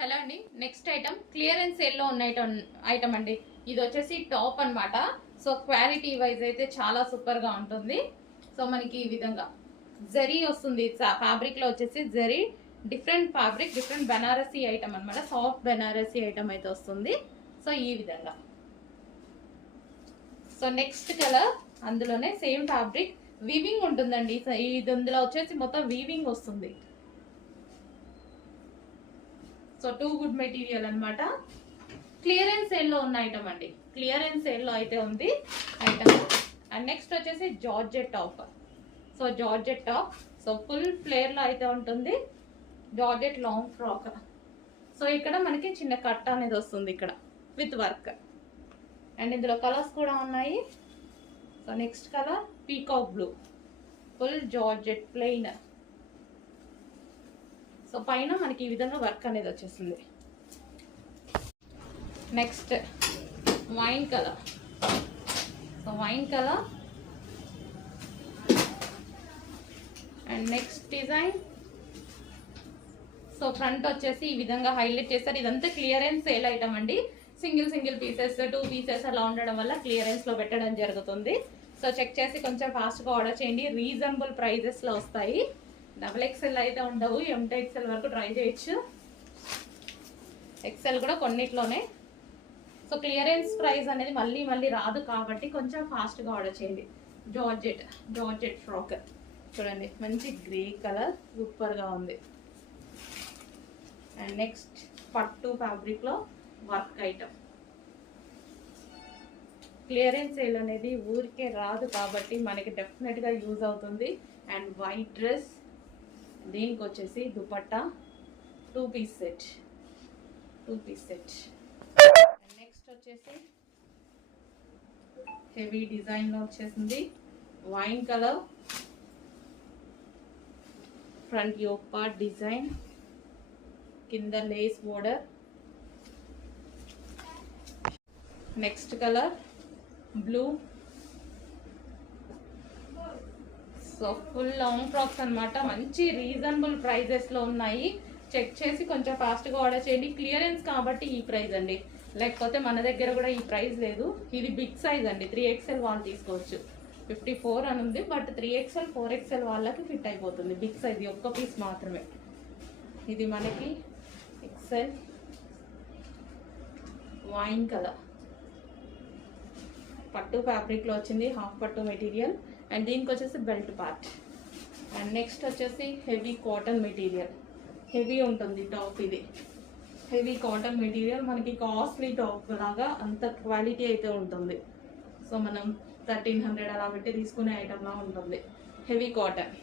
Hello అండి, next item clearance sale లో ఉన్న ఐటమ్ అండి. ఇది వచ్చేసి టాప్ అన్నమాట. సో క్వాలిటీ వైజ్ అయితే చాలా సూపర్ గా ఉంటుంది. సో మనకి ఈ విధంగా జరీ వస్తుంది. ఫ్యాబ్రిక్ లో వచ్చేసి zari different fabric, different Banarasi item అన్నమాట. సాఫ్ట్ బెనారసీ ఐటమ్ అయితే వస్తుంది. సో ఈ విధంగా. సో నెక్స్ట్ కలర్ అందులోనే సేమ్ ఫ్యాబ్రిక్ వీవింగ్ ఉంటుందండి. ఇది ఇందులో వచ్చేసి మొత్తం వీవింగ్ వస్తుంది. సో టూ గుడ్ మెటీరియల్ అనమాట. క్లియరెన్స్ సేల్ లో ఉన్న ఐటమ్ అండి. క్లియరెన్స్ సేల్ లో అయితే ఉంది ఐటమ్. అండ్ నెక్స్ట్ వచ్చేసి georgette top. So georgette top, so full flare లో అయితే ఉంటుంది. Georgette long frock. సో ఇక్కడ మనకి చిన్న కట్ అనేది వస్తుంది ఇక్కడ విత్ వర్క్. అండ్ ఇందులో కలర్స్ కూడా ఉన్నాయి. So next colour peacock blue, full georgette plain. So పైన మనకి ఈ విధంగా వర్క్ అనేది వచ్చేస్తుంది. Next wine colour. So wine colour and next design. So front వచ్చేసి ఈ విధంగా హైలైట్ చేస్తారు. ఇదంతా క్లియరెన్స్ సేల్ ఐటమ్ అండి. సింగిల్ పీసెస్, 2 పీసెస్ అలా ఉండడం వల్ల క్లియరెన్స్ లో పెట్టడం జరుగుతుంది. సో చెక్ చేసి కొంచెం ఫాస్ట్గా ఆర్డర్ చేయండి. రీజనబుల్ ప్రైజెస్ లో వస్తాయి. XXL అయితే ఉండవు, MXL వరకు ట్రై చేయొచ్చు. XL కూడా కొన్నిట్లోనే. సో క్లియరెన్స్ ప్రైస్ అనేది మళ్ళీ రాదు కాబట్టి కొంచెం ఫాస్ట్గా ఆర్డర్ చేయండి. జార్జెట్ ఫ్రాక్ చూడండి, మంచి గ్రే కలర్, సూపర్గా ఉంది. అండ్ నెక్స్ట్ పట్టు ఫ్యాబ్రిక్లో వర్క్ ఐటమ్. క్లియరెన్స్ సేల్ అనేది ఊరికే రాదు కాబట్టి మనకి డెఫినెట్గా యూజ్ అవుతుంది. అండ్ వైట్ డ్రెస్, దీనికి వచ్చేసి dupatta, 2 piece set. And next వచ్చేసి హెవీ డిజైన్లో వచ్చేసింది. Wine colour, front yoke part design, కింద lace border. Next colour blue. So full long frocks అనమాట. మంచి రీజనబుల్ ప్రైజెస్లో ఉన్నాయి. చెక్ చేసి కొంచెం ఫాస్ట్గా ఆర్డర్ చేయండి. క్లియరెన్స్ కాబట్టి ఈ ప్రైస్ అండి, లేకపోతే మన దగ్గర కూడా ఈ ప్రైస్ లేదు. ఇది బిగ్ సైజ్ అండి, 3XL వాళ్ళు తీసుకోవచ్చు. 54 అని ఉంది, బట్ 3XL 4XL వాళ్ళకి ఫిట్ అయిపోతుంది. బిగ్ సైజ్ ఒక్క పీస్ మాత్రమే. ఇది మనకి XL. వైన్ కలర్, పట్టు ఫ్యాబ్రిక్లో వచ్చింది, హాఫ్ పట్టు మెటీరియల్. అండ్ దీనికి వచ్చేసి బెల్ట్ పార్ట్. అండ్ నెక్స్ట్ వచ్చేసి హెవీ కాటన్ మెటీరియల్. హెవీ ఉంటుంది టాప్. ఇది హెవీ కాటన్ మెటీరియల్, మనకి కాస్ట్లీ టాప్ లాగా అంత క్వాలిటీ అయితే ఉంటుంది. సో మనం 1300 అలా పెట్టి తీసుకునే ఐటమ్లా ఉంటుంది. Heavy cotton.